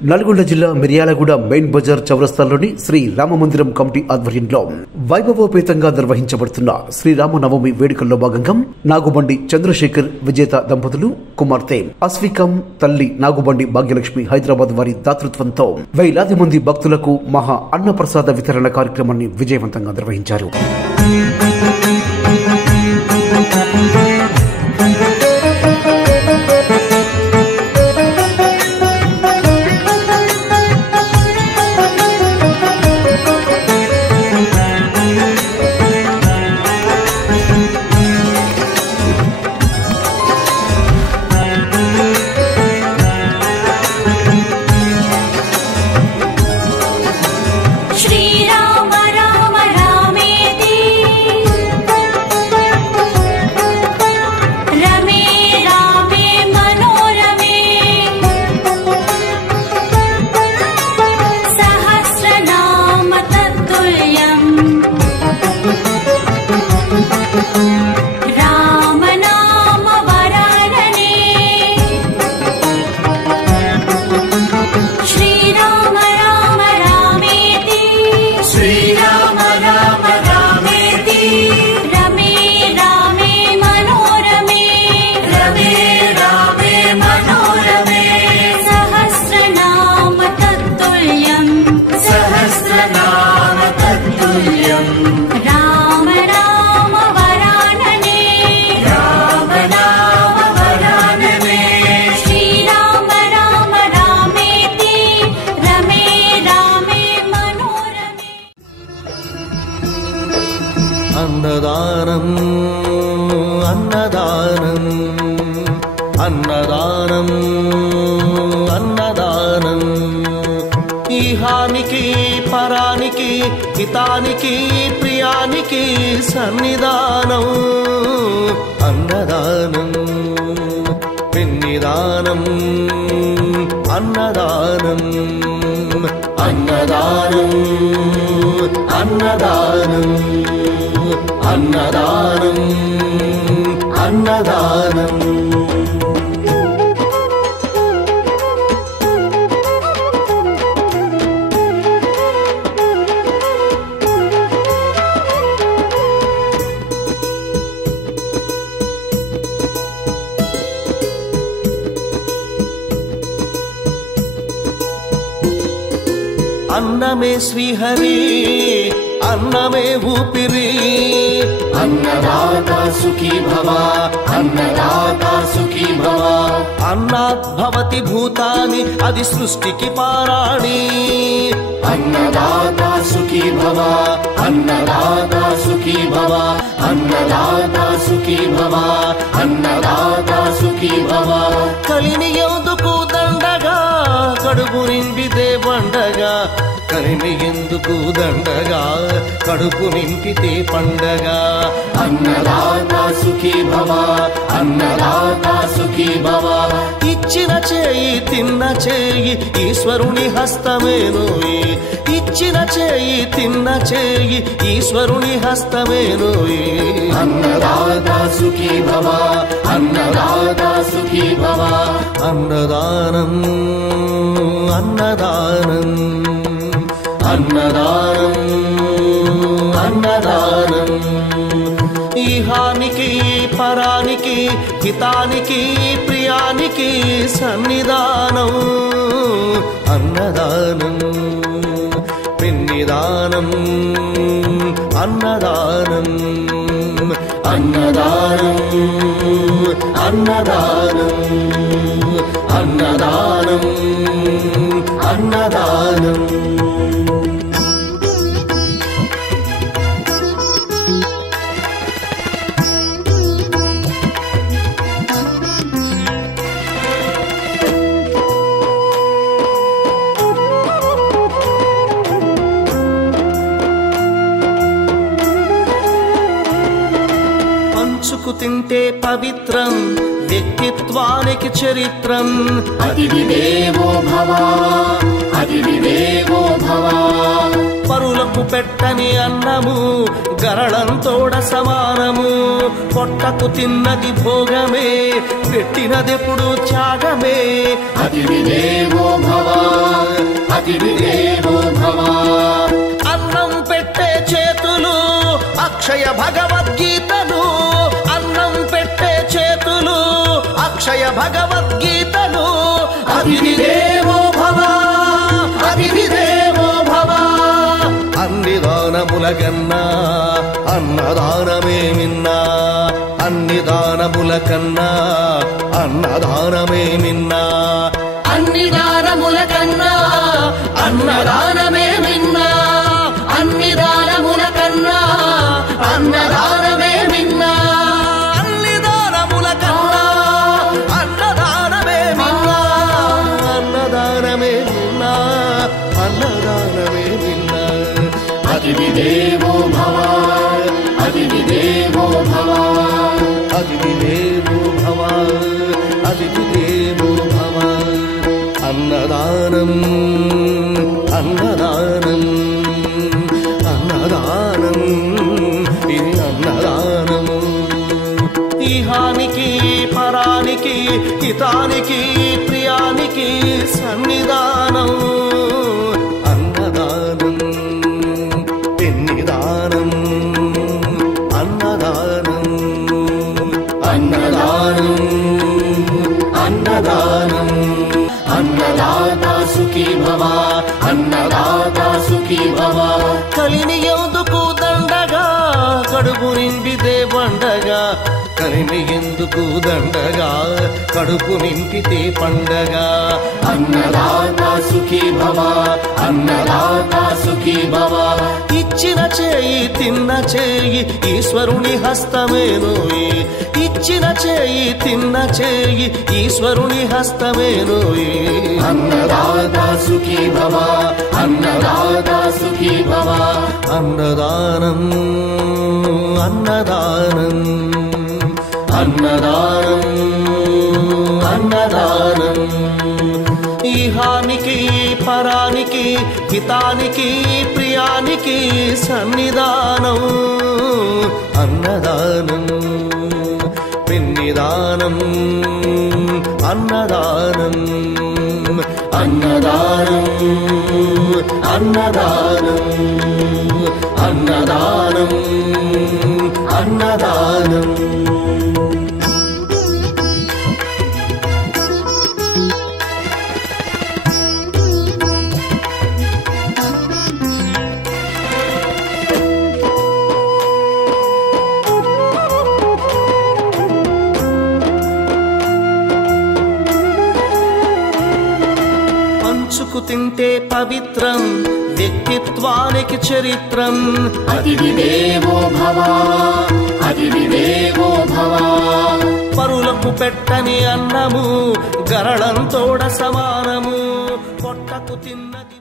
నల్గొండ జిల్లా మిర్యాలగూడ మెయిన్ బజార్ చౌరస్తాలోని శ్రీ రామ మందిరం కమిటీ ఆధ్వర్యంలో వైభవోపేతంగా నిర్వహించబడుతున్న శ్రీరామనవమి వేడుకల్లో భాగంగా నాగుబండి చంద్రశేఖర్ విజేత దంపతులు కుమార్తె అస్వికం తల్లి నాగుబండి భాగ్యలక్ష్మి హైదరాబాద్ వారి దాతృత్వంతో వేలాది మంది భక్తులకు మహా అన్నప్రసాద వితరణ కార్యక్రమాన్ని విజయవంతంగా నిర్వహించారు. అన్నదానం అన్నదానం అన్నదానం అన్నదానం ఈహానికి పరానికి హితానికి ప్రియానికి సన్నిధానం అన్నదానం పిన్నిదానం అన్నదానం అన్నదానం అన్నదానం అన్నదానం అన్నదానం అన్నమే శ్రీహరి అన్నమే ఊపిరి అన్నదాతా సుఖీ భవ అన్నదాతా సుఖీ భవ అన్నాత్ భవతి భూతాని అది సృష్టికి పారాణి అన్నదాతా సుఖీ భవ అన్నదాతా సుఖీ భవ అన్నదాతా సుఖీ భవ అన్నదాతా సుఖీ భవ కలిని ఎందుకు దండగా కడుపు నిండితే పండగా కలిమి ఎందుకు దండగా కడుపు నింపితే పండగ అన్నదాతా సుఖీ భవ అన్నదాతా సుఖీ భవ ఇచ్చిన చేయి తిన్న చేయి ఈశ్వరుని హస్తమేనోయి ఇచ్చిన చేయి తిన్న చేయి ఈశ్వరుని హస్తమేనోయి అన్నదాతా సుఖీ భవ అన్నదాతా సుఖీ భవ అన్నదానం అన్నదానం అన్నదానం అన్నదానం ఈహానికి పరానికి హితానికి ప్రియానికి సన్నిధానం అన్నదానం పిన్నిదానం అన్నదానం అన్నదానం అన్నదానం అన్నదానం అన్నదానం పంచుకు తింటే పవిత్రం వ్యక్తిత్వానికి చరిత్రం అతిథి దేవో భవ అతిథి దేవో భవ పరులకు పెట్టని అన్నము గరళంతోడ సమానము పొట్టకు తిన్నది భోగమే పెట్టినదెప్పుడు త్యాగమే. అతిథి దేవో భవ, అతిథి దేవో భవ. అన్నం పెట్టే చేతులు అక్షయ భగవద్గీతలు, అన్నం పెట్టే చేతులు అక్షయ భగవద్గీతలు. అతిథి దేవో భవ, అతిథి దేవో భవ. అన్ని దానముల కన్నా అన్నదానమే మిన్నా, అన్ని దానముల కన్నా అన్నదానమే మిన్నా. అన్ని దానముల కన్నా అన్నదానమే మిన్నా, అన్ని దానముల కన్నా అన్నదానమే మిన్నా. అన్ని దానముల కన్నా అన్నదానమే మిన్నా, అన్నదానమే మిన్నా, అన్నదానమే మిన్నా. అతిథి దేవో భవ, అతిథి దేవో భవ. అతిథి దేవో భవ, అతిథి దేవో భవ. అన్నదానం అన్నదానం అన్నదానం, ఇది అన్నదానము. ఇహానికి పరానికి హితానికి ప్రియానికి సన్నిధానం. అన్నదానం పెన్నిదానం, అన్నదానం అన్నదానం అన్నదానం. అన్నదాత సుఖీ భవ, అన్నదాత సుఖీ భవ. కలిని ఎందుకు దండగా కడుపు నింపితే పండగా, కలిని ఎందుకు దండగా కడుపు నింపితే పండగ. అన్నదాత సుఖీ భవ, అన్నదాత సుఖీ భవ. ఇచ్చిన చేయి తిన్న చేయి ఈశ్వరుని హస్తమేనోయి, ఇచ్చిన చేయి తిన్న చేయి ఈశ్వరుని హస్తమేనోయి. అన్నదాత సుఖీ భవ, అన్నదాత సుఖీ భవ. అన్నదానం అన్నదానం అన్నదానం అన్నదానం. ఇహానికి పరానికి హితానికి ప్రియానికి సన్నిధానం. అన్నదానం పిన్నిదానం, అన్నదానం అన్నదానం అన్నదానం అన్నదానం అన్నదానం. పంచుకు తింటే పవిత్రం వ్యక్తిత్వానికి చరిత్రం. అతిథి దేవో భవ, అతిథి దేవో భవ. పరులకు పెట్టని అన్నము గరళంతోడ సమానము, పొట్టకు తిన్నది